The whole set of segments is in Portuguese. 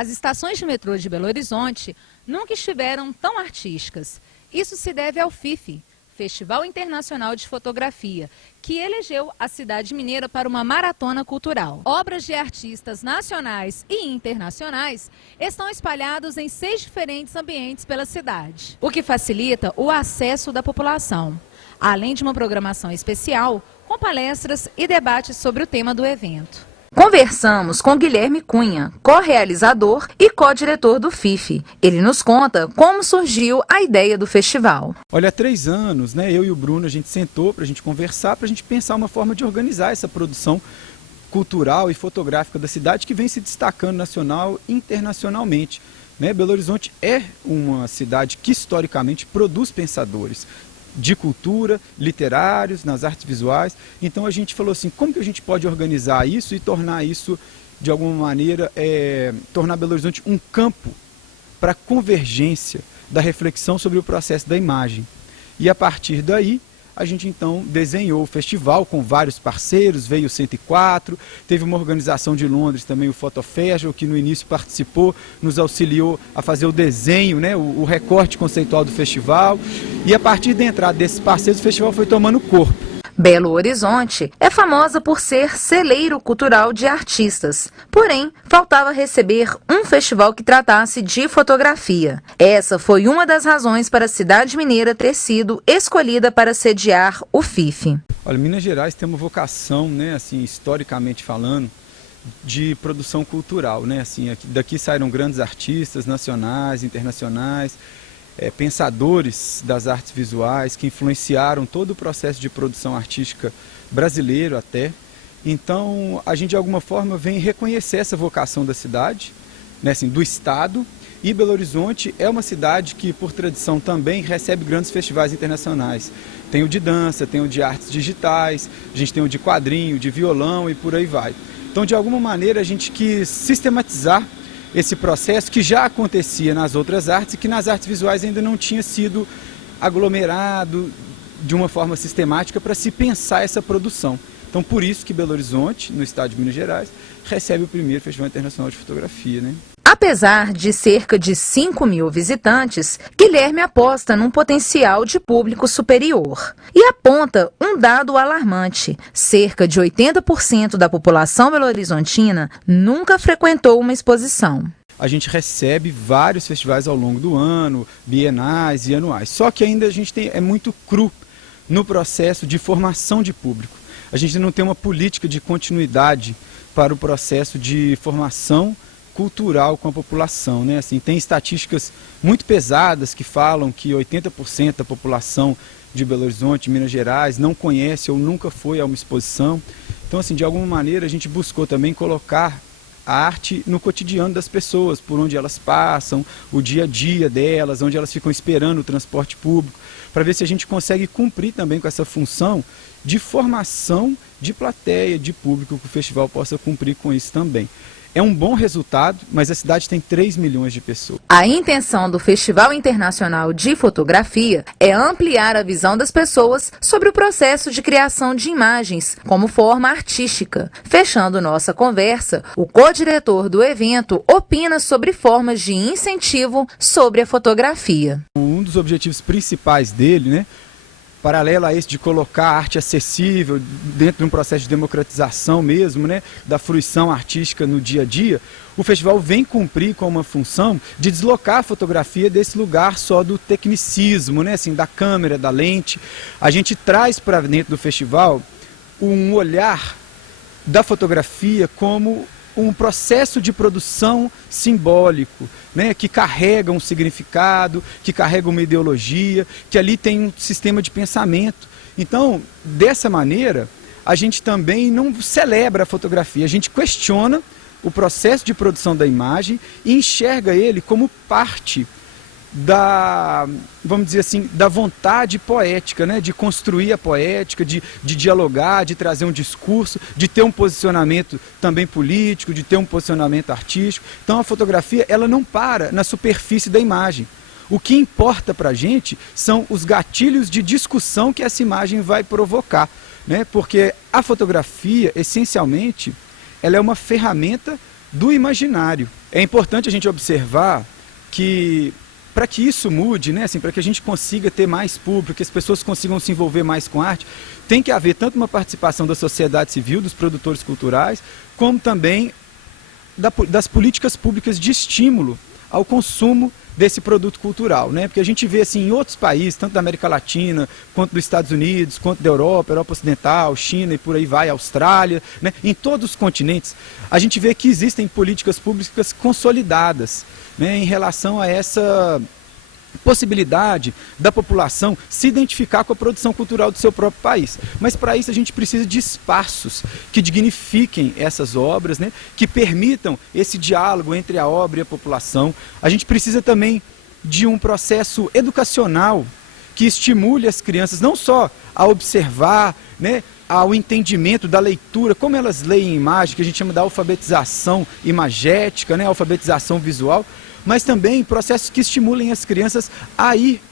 As estações de metrô de Belo Horizonte nunca estiveram tão artísticas. Isso se deve ao FIFE, Festival Internacional de Fotografia, que elegeu a cidade mineira para uma maratona cultural. Obras de artistas nacionais e internacionais estão espalhados em 6 diferentes ambientes pela cidade, o que facilita o acesso da população, além de uma programação especial com palestras e debates sobre o tema do evento. Conversamos com Guilherme Cunha, co-realizador e co-diretor do FIFE. Ele nos conta como surgiu a ideia do festival. Olha, há 3 anos, eu e o Bruno, a gente sentou para a gente conversar, para a gente pensar uma forma de organizar essa produção cultural e fotográfica da cidade que vem se destacando nacional e internacionalmente. Belo Horizonte é uma cidade que historicamente produz pensadores de cultura, literários, nas artes visuais. Então a gente falou assim, como que a gente pode organizar isso e tornar isso, de alguma maneira, tornar Belo Horizonte um campo para convergência da reflexão sobre o processo da imagem. E a partir daí, a gente então desenhou o festival com vários parceiros, veio o 104, teve uma organização de Londres também, o Photofestival, que no início participou, nos auxiliou a fazer o desenho, o recorte conceitual do festival. E a partir da entrada desses parceiros, o festival foi tomando corpo. Belo Horizonte é famosa por ser celeiro cultural de artistas. Porém, faltava receber um festival que tratasse de fotografia. Essa foi uma das razões para a cidade mineira ter sido escolhida para sediar o FIFE. Olha, Minas Gerais tem uma vocação, assim, historicamente falando, de produção cultural, assim, daqui saíram grandes artistas nacionais, internacionais, pensadores das artes visuais que influenciaram todo o processo de produção artística brasileiro até. Então, a gente de alguma forma vem reconhecer essa vocação da cidade, assim, do estado, e Belo Horizonte é uma cidade que, por tradição também, recebe grandes festivais internacionais. Tem o de dança, tem o de artes digitais, a gente tem o de quadrinho, de violão e por aí vai. Então, de alguma maneira, a gente quis sistematizar esse processo que já acontecia nas outras artes e que nas artes visuais ainda não tinha sido aglomerado de uma forma sistemática para se pensar essa produção. Então, por isso que Belo Horizonte, no estado de Minas Gerais, recebe o primeiro Festival Internacional de Fotografia. Apesar de cerca de 5.000 visitantes, Guilherme aposta num potencial de público superior e aponta um dado alarmante: cerca de 80% da população belo-horizontina nunca frequentou uma exposição. A gente recebe vários festivais ao longo do ano, bienais e anuais, só que ainda a gente é muito cru no processo de formação de público. A gente não tem uma política de continuidade para o processo de formação cultural com a população, Assim, tem estatísticas muito pesadas que falam que 80% da população de Belo Horizonte, Minas Gerais, não conhece ou nunca foi a uma exposição. Então, assim, de alguma maneira a gente buscou também colocar a arte no cotidiano das pessoas, por onde elas passam, o dia a dia delas, onde elas ficam esperando o transporte público, para ver se a gente consegue cumprir também com essa função de formação de plateia, de público, que o festival possa cumprir com isso também. É um bom resultado, mas a cidade tem 3 milhões de pessoas. A intenção do Festival Internacional de Fotografia é ampliar a visão das pessoas sobre o processo de criação de imagens como forma artística. Fechando nossa conversa, o co-diretor do evento opina sobre formas de incentivo sobre a fotografia. Um dos objetivos principais dele, paralelo a esse de colocar a arte acessível dentro de um processo de democratização mesmo, da fruição artística no dia a dia, o festival vem cumprir com uma função de deslocar a fotografia desse lugar só do tecnicismo, assim, da câmera, da lente. A gente traz para dentro do festival um olhar da fotografia como um processo de produção simbólico, que carrega um significado, que carrega uma ideologia, que ali tem um sistema de pensamento. Então, dessa maneira, a gente também não celebra a fotografia, a gente questiona o processo de produção da imagem e enxerga ele como parte da, vamos dizer assim, da vontade poética, de construir a poética, de dialogar, de trazer um discurso, de ter um posicionamento também político, de ter um posicionamento artístico. Então a fotografia, ela não para na superfície da imagem. O que importa para a gente são os gatilhos de discussão que essa imagem vai provocar, porque a fotografia, essencialmente, ela é uma ferramenta do imaginário. É importante a gente observar que, para que isso mude, né, assim, para que a gente consiga ter mais público, que as pessoas consigam se envolver mais com arte, tem que haver tanto uma participação da sociedade civil, dos produtores culturais, como também das políticas públicas de estímulo ao consumo desse produto cultural, né? Porque a gente vê assim em outros países, tanto da América Latina, quanto dos Estados Unidos, quanto da Europa, Europa Ocidental, China e por aí vai, Austrália, né? Em todos os continentes, a gente vê que existem políticas públicas consolidadas, né, em relação a essa possibilidade da população se identificar com a produção cultural do seu próprio país. Mas para isso a gente precisa de espaços que dignifiquem essas obras, né, que permitam esse diálogo entre a obra e a população. A gente precisa também de um processo educacional que estimule as crianças não só a observar, né, ao entendimento da leitura, como elas leem imagem, que a gente chama da alfabetização imagética, né, alfabetização visual, mas também processos que estimulem as crianças a ir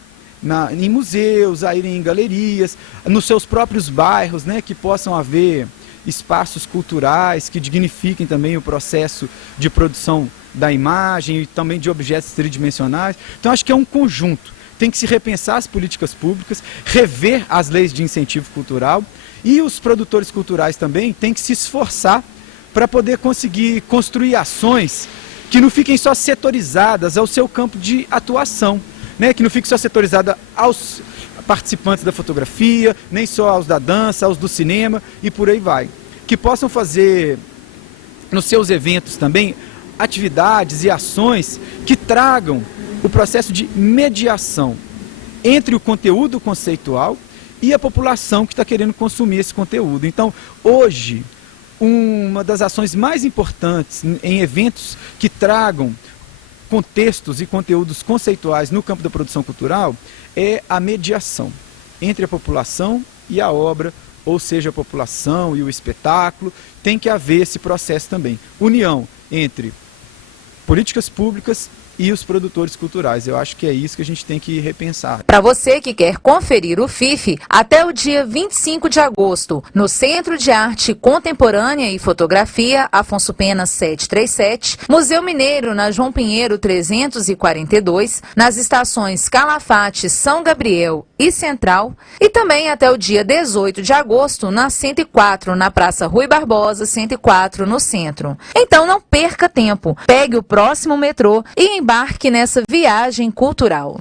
em museus, a irem em galerias, nos seus próprios bairros, né, que possam haver espaços culturais que dignifiquem também o processo de produção da imagem e também de objetos tridimensionais. Então acho que é um conjunto. Tem que se repensar as políticas públicas, rever as leis de incentivo cultural, e os produtores culturais também têm que se esforçar para poder conseguir construir ações que não fiquem só setorizadas ao seu campo de atuação, né? Que não fique só setorizada aos participantes da fotografia, nem só aos da dança, aos do cinema e por aí vai. Que possam fazer nos seus eventos também atividades e ações que tragam o processo de mediação entre o conteúdo conceitual e a população que está querendo consumir esse conteúdo. Então, hoje, uma das ações mais importantes em eventos que tragam contextos e conteúdos conceituais no campo da produção cultural é a mediação entre a população e a obra, ou seja, a população e o espetáculo. Tem que haver esse processo também. União entre políticas públicas e os produtores culturais. Eu acho que é isso que a gente tem que repensar. Para você que quer conferir o FIFE, até o dia 25 de agosto, no Centro de Arte Contemporânea e Fotografia, Afonso Pena 737, Museu Mineiro, na João Pinheiro 342, nas estações Calafate, São Gabriel e Central, e também até o dia 18 de agosto, na 104, na Praça Rui Barbosa, 104, no centro. Então não perca tempo, pegue o próximo metrô e embarque nessa viagem cultural.